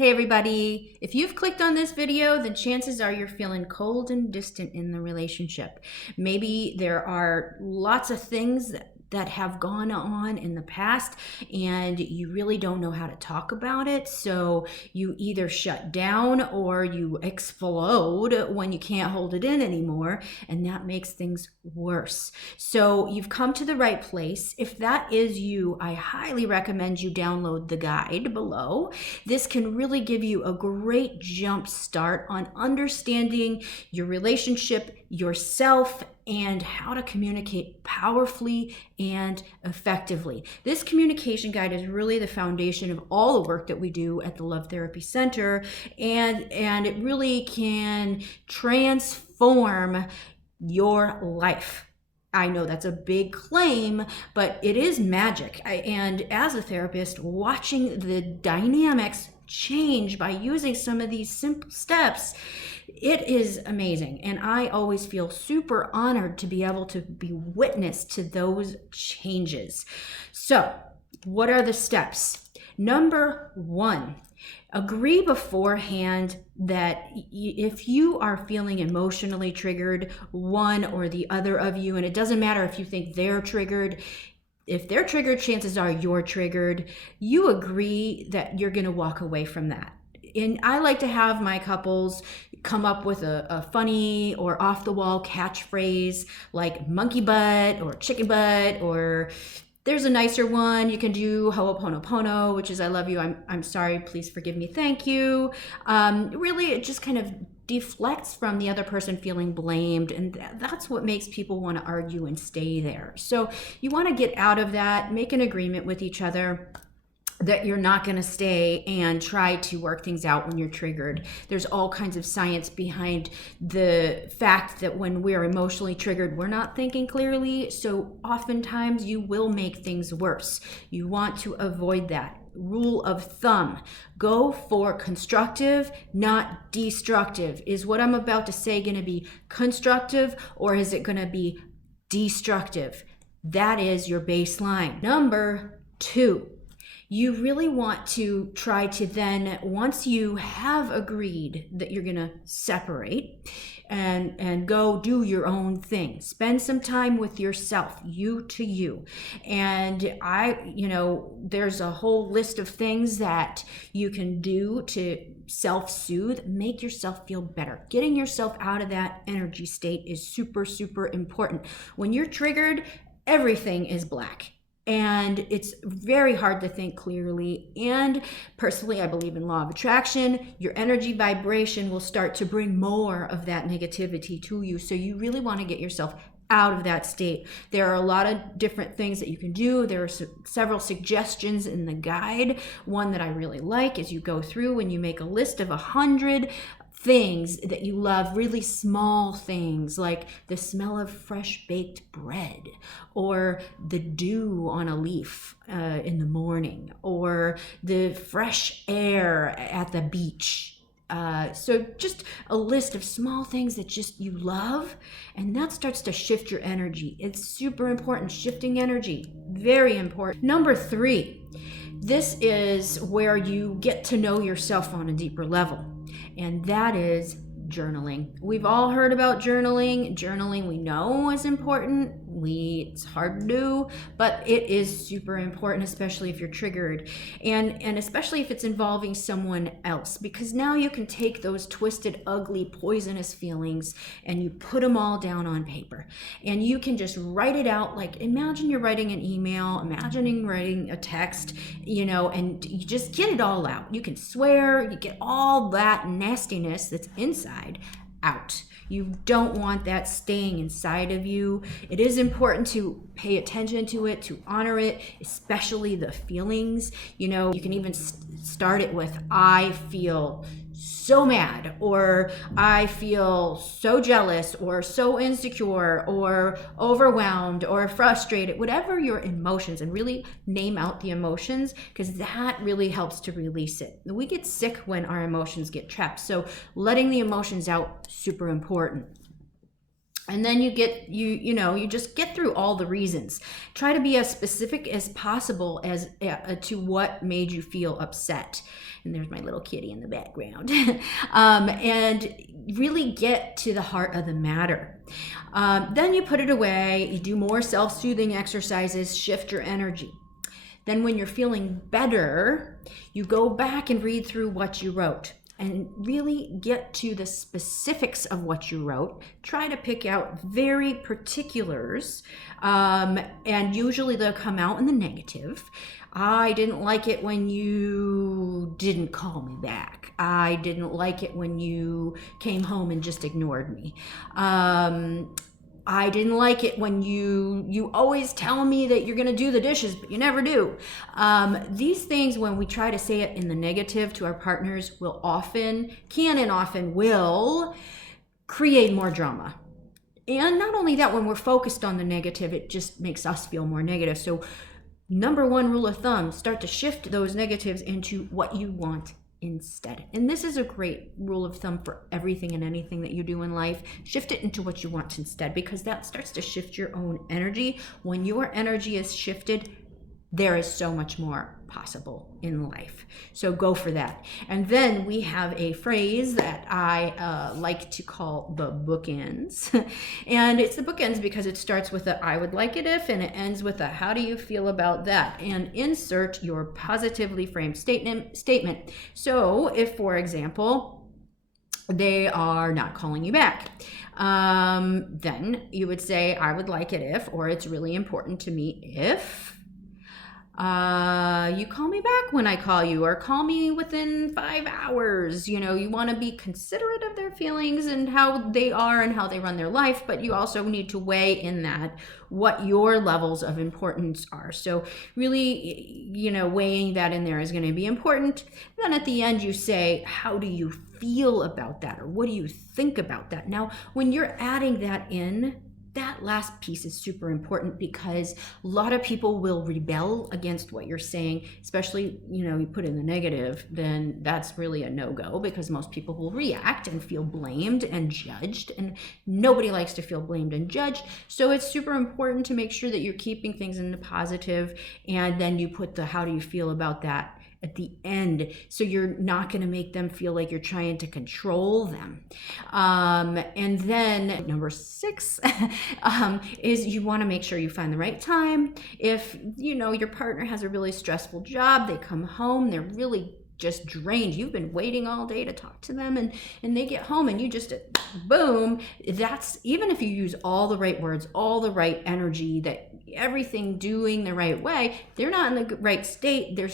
Hey everybody, if you've clicked on this video, then chances are you're feeling cold and distant in the relationship. Maybe there are lots of things that have gone on in the past and you really don't know how to talk about it. So you either shut down or you explode when you can't hold it in anymore, and that makes things worse. So you've come to the right place. If that is you, I highly recommend you download the guide below. This can really give you a great jump start on understanding your relationship, yourself, and how to communicate powerfully and effectively. This communication guide is really the foundation of all the work that we do at the Love Therapy Center, and it really can transform your life. I know that's a big claim, but it is magic. And as a therapist, watching the dynamics change by using some of these simple steps, it is amazing. And I always feel super honored to be able to be witness to those changes. So, what are the steps? Number one, agree beforehand that if you are feeling emotionally triggered, one or the other of you, and it doesn't matter if you think they're triggered, if they're triggered, chances are you're triggered, you agree that you're going to walk away from that. And I like to have my couples come up with a funny or off-the-wall catchphrase like monkey butt or chicken butt, or there's a nicer one. You can do ho'oponopono, which is I love you, I'm sorry, please forgive me, thank you. Really, it just kind of deflects from the other person feeling blamed, and that's what makes people want to argue and stay there. So you want to get out of that, make an agreement with each other that you're not going to stay and try to work things out when you're triggered. There's all kinds of science behind the fact that when we're emotionally triggered, we're not thinking clearly. So oftentimes you will make things worse. You want to avoid that. Rule of thumb, go for constructive, not destructive. Is what I'm about to say going to be constructive, or is it going to be destructive? That is your baseline. Number two, you really want to try to then, once you have agreed that you're gonna separate and go do your own thing, spend some time with yourself, you to you. And there's a whole list of things that you can do to self-soothe, make yourself feel better. Getting yourself out of that energy state is super, super important. When you're triggered, everything is black. And it's very hard to think clearly. And personally, I believe in law of attraction. Your energy vibration will start to bring more of that negativity to you. So you really want to get yourself out of that state. There are a lot of different things that you can do. There are several suggestions in the guide. One that I really like is you go through and you make a list of 100 things that you love, really small things like the smell of fresh baked bread, or the dew on a leaf in the morning, or the fresh air at the beach. So just a list of small things that just you love, and that starts to shift your energy. It's super important. Shifting energy, very important. Number three, this is where you get to know yourself on a deeper level, and that is journaling. We've all heard about journaling. Journaling we know is important. It's hard to do, but it is super important, especially if you're triggered, and especially if it's involving someone else, because now you can take those twisted, ugly, poisonous feelings and you put them all down on paper, and you can just write it out. Like, imagine you're writing an email, imagining writing a text, and you just get it all out. You can swear, you get all that nastiness that's inside out. You don't want that staying inside of you. It is important to pay attention to it, to honor it, especially the feelings. You can even start it with, I feel so mad, or I feel so jealous, or so insecure, or overwhelmed, or frustrated, whatever your emotions, and really name out the emotions, because that really helps to release it. We get sick when our emotions get trapped, so letting the emotions out, super important. And then you just get through all the reasons. Try to be as specific as possible as to what made you feel upset. And there's my little kitty in the background. And really get to the heart of the matter. Then you put it away. You do more self-soothing exercises, shift your energy. Then when you're feeling better, you go back and read through what you wrote and really get to the specifics of what you wrote. Try to pick out very particulars, and usually they'll come out in the negative. I didn't like it when you didn't call me back. I didn't like it when you came home and just ignored me. I didn't like it when you always tell me that you're going to do the dishes, but you never do. These things, when we try to say it in the negative to our partners, can and often will create more drama. And not only that, when we're focused on the negative, it just makes us feel more negative. So number one rule of thumb, start to shift those negatives into what you want instead. And this is a great rule of thumb for everything and anything that you do in life. Shift it into what you want instead, because that starts to shift your own energy. When your energy is shifted, there is so much more possible in life. So go for that. And then we have a phrase that I like to call the bookends. And it's the bookends because it starts with a "I would like it if" and it ends with a "how do you feel about that?" And insert your positively framed statement. So if, for example, they are not calling you back, then you would say, "I would like it if," or "it's really important to me if you call me back when I call you, or call me within 5 hours." You want to be considerate of their feelings and how they are and how they run their life, but you also need to weigh in that what your levels of importance are. So really, weighing that in there is going to be important. Then at the end you say, "How do you feel about that?" or "What do you think about that?" Now, when you're adding that in, that last piece is super important, because a lot of people will rebel against what you're saying, especially, you put in the negative, then that's really a no-go, because most people will react and feel blamed and judged, and nobody likes to feel blamed and judged. So it's super important to make sure that you're keeping things in the positive, and then you put the "how do you feel about that" at the end, so you're not going to make them feel like you're trying to control them. And then number 6 is you want to make sure you find the right time. If your partner has a really stressful job, they come home, they're really just drained, you've been waiting all day to talk to them, and they get home and you just boom, that's, even if you use all the right words, all the right energy, that everything doing the right way, they're not in the right state, they're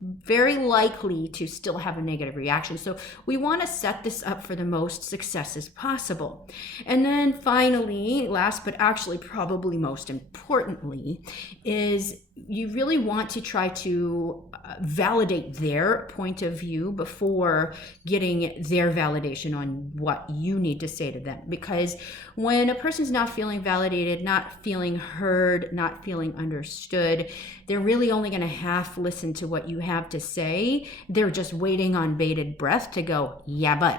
very likely to still have a negative reaction. So we want to set this up for the most successes possible. And then finally, last but actually probably most importantly, is you really want to try to validate their point of view before getting their validation on what you need to say to them. Because when a person's not feeling validated, not feeling heard, not feeling understood, they're really only going to half listen to what you have to say. They're just waiting on bated breath to go, "Yeah, but."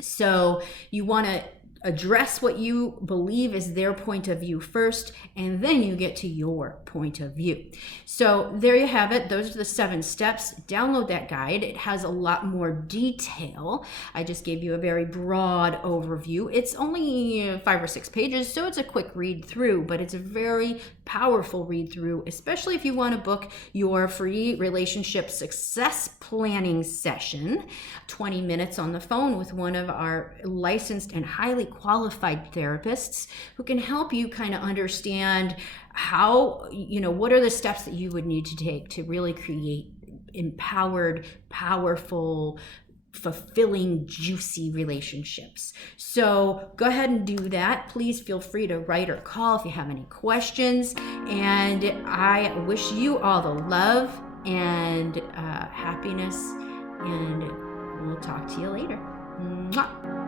So you want to address what you believe is their point of view first, and then you get to your point of view. So there you have it. Those are the 7 steps. Download that guide. It has a lot more detail. I just gave you a very broad overview. It's only 5 or 6 pages, so it's a quick read through, but it's a very powerful read through, especially if you want to book your free relationship success planning session, 20 minutes on the phone with one of our licensed and highly qualified therapists who can help you kind of understand how, what are the steps that you would need to take to really create empowered, powerful, fulfilling, juicy relationships. So go ahead and do that. Please feel free to write or call if you have any questions. And I wish you all the love and happiness, and we'll talk to you later. Mwah.